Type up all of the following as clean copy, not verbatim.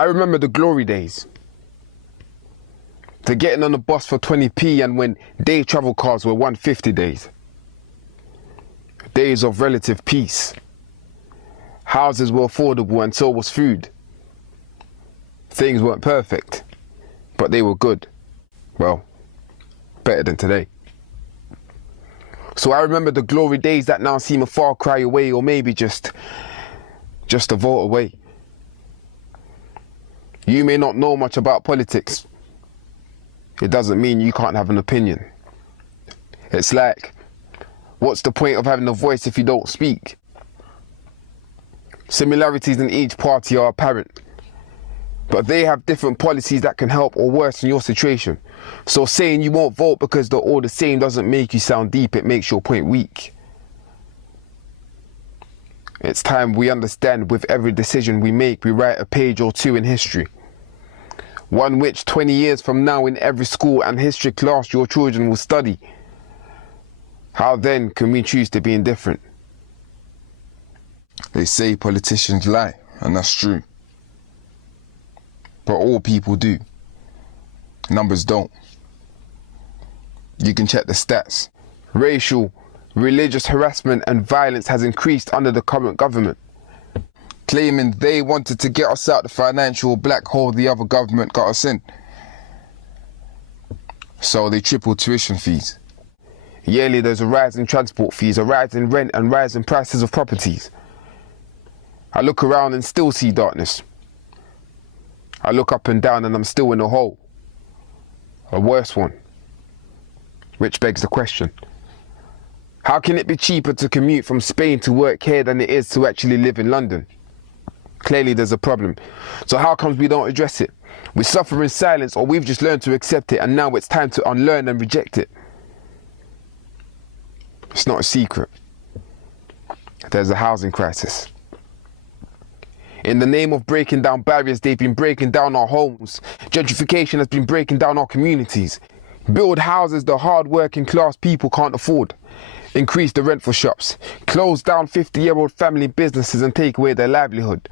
I remember the glory days. The getting on the bus for 20p and when day travel cards were 150 days. Days of relative peace. Houses were affordable and so was food. Things weren't perfect, but they were good. Well, better than today. So I remember the glory days that now seem a far cry away, or maybe just a vote away. You may not know much about politics. It doesn't mean you can't have an opinion. It's like, what's the point of having a voice if you don't speak? Similarities in each party are apparent, but they have different policies that can help or worsen your situation. So saying you won't vote because they're all the same doesn't make you sound deep, it makes your point weak. It's time we understand with every decision we make, we write a page or two in history. One which 20 years from now in every school and history class your children will study. How then can we choose to be indifferent? They say politicians lie, and that's true. But all people do. Numbers don't. You can check the stats. Racial, religious harassment and violence has increased under the current government. Claiming they wanted to get us out the financial black hole the other government got us in. So they tripled tuition fees. Yearly there's a rise in transport fees, a rise in rent and rise in prices of properties. I look around and still see darkness. I look up and down and I'm still in a hole. A worse one. Which begs the question. How can it be cheaper to commute from Spain to work here than it is to actually live in London? Clearly there's a problem. So how comes we don't address it? We suffer in silence, or we've just learned to accept it and now it's time to unlearn and reject it. It's not a secret. There's a housing crisis. In the name of breaking down barriers, they've been breaking down our homes. Gentrification has been breaking down our communities. Build houses the hard-working class people can't afford. Increase the rent for shops. Close down 50-year-old family businesses and take away their livelihood.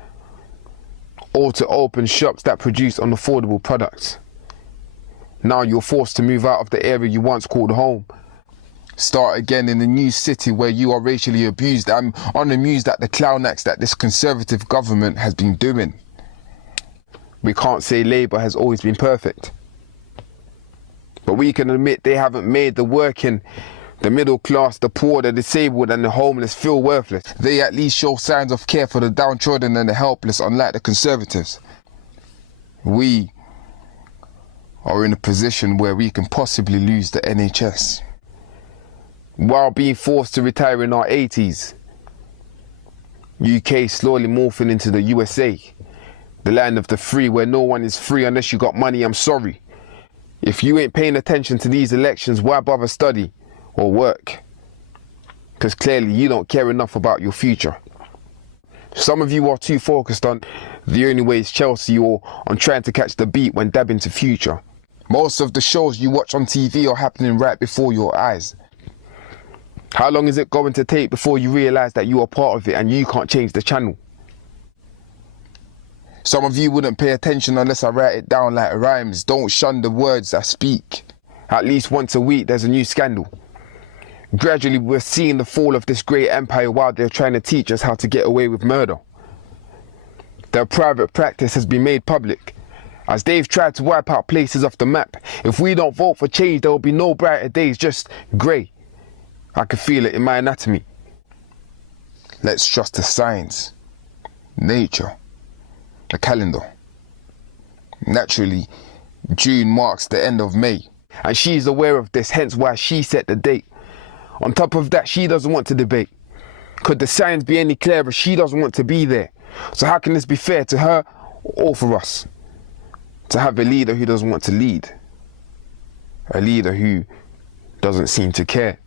Or to open shops that produce unaffordable products. Now you're forced to move out of the area you once called home. Start again in a new city where you are racially abused. I'm unamused at the clown acts that this Conservative government has been doing. We can't say Labour has always been perfect. But we can admit they haven't made the working, the middle class, the poor, the disabled and the homeless feel worthless. They at least show signs of care for the downtrodden and the helpless, unlike the Conservatives. We are in a position where we can possibly lose the NHS. While being forced to retire in our 80s. UK slowly morphing into the USA. The land of the free, where no one is free unless you got money. I'm sorry. If you ain't paying attention to these elections, why bother study or work? Because clearly you don't care enough about your future. Some of you are too focused on The Only Way is Chelsea or on trying to catch the beat when dabbing to Future. Most of the shows you watch on TV are happening right before your eyes. How long is it going to take before you realise that you are part of it and you can't change the channel? Some of you wouldn't pay attention unless I write it down like rhymes. Don't shun the words I speak. At least once a week there's a new scandal. Gradually we're seeing the fall of this great empire while they're trying to teach us how to get away with murder. Their private practice has been made public. As they've tried to wipe out places off the map. If we don't vote for change, there will be no brighter days, just grey. I can feel it in my anatomy. Let's trust the signs, nature, the calendar. Naturally, June marks the end of May. And she's aware of this, hence why she set the date. On top of that, she doesn't want to debate. Could the signs be any clearer? She doesn't want to be there. So how can this be fair to her or for us? To have a leader who doesn't want to lead. A leader who doesn't seem to care.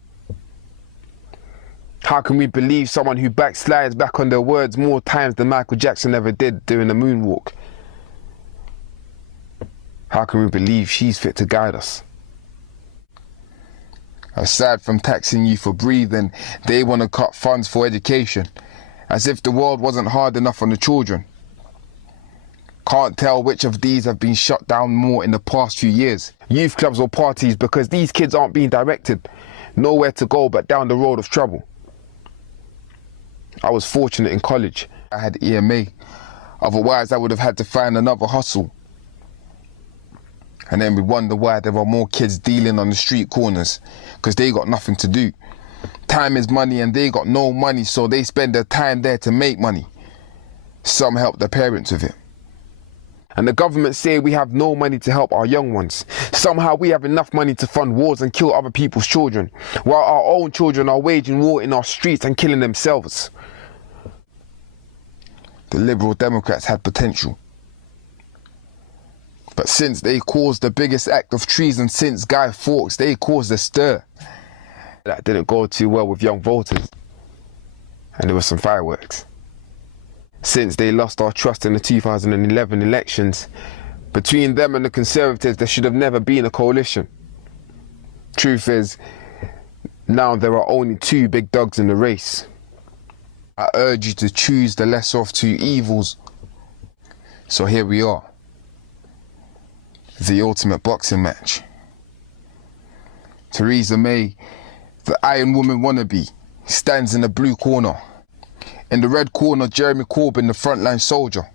How can we believe someone who backslides back on their words more times than Michael Jackson ever did doing the moonwalk? How can we believe she's fit to guide us? Aside from taxing you for breathing, they want to cut funds for education, as if the world wasn't hard enough on the children. Can't tell which of these have been shut down more in the past few years. Youth clubs or parties, because these kids aren't being directed nowhere to go but down the road of trouble. I was fortunate in college. I had EMA, otherwise I would have had to find another hustle. And then we wonder why there are more kids dealing on the street corners, because they got nothing to do. Time is money and they got no money, so they spend their time there to make money. Some help their parents with it. And the government say we have no money to help our young ones. Somehow we have enough money to fund wars and kill other people's children, while our own children are waging war in our streets and killing themselves. The Liberal Democrats had potential. But since they caused the biggest act of treason since Guy Fawkes, they caused a stir. That didn't go too well with young voters. And there were some fireworks. Since they lost our trust in the 2011 elections, between them and the Conservatives, there should have never been a coalition. Truth is, now there are only two big dogs in the race. I urge you to choose the lesser of two evils. So here we are. The ultimate boxing match. Theresa May, the Iron Woman wannabe, stands in the blue corner. In the red corner, Jeremy Corbyn, the frontline soldier.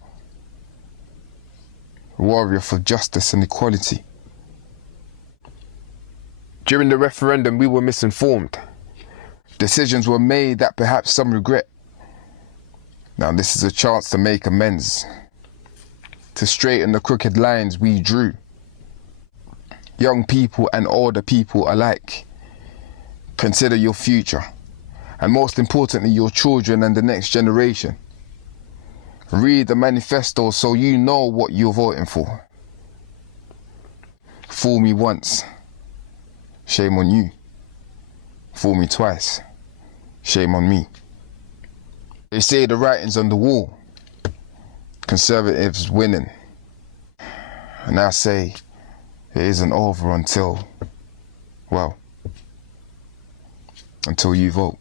Warrior for justice and equality. During the referendum, we were misinformed. Decisions were made that perhaps some regret. Now this is a chance to make amends. To straighten the crooked lines we drew. Young people and older people alike. Consider your future. And most importantly, your children and the next generation. Read the manifesto so you know what you're voting for. Fool me once, shame on you. Fool me twice, shame on me. They say the writing's on the wall. Conservatives winning. And I say it isn't over until you vote.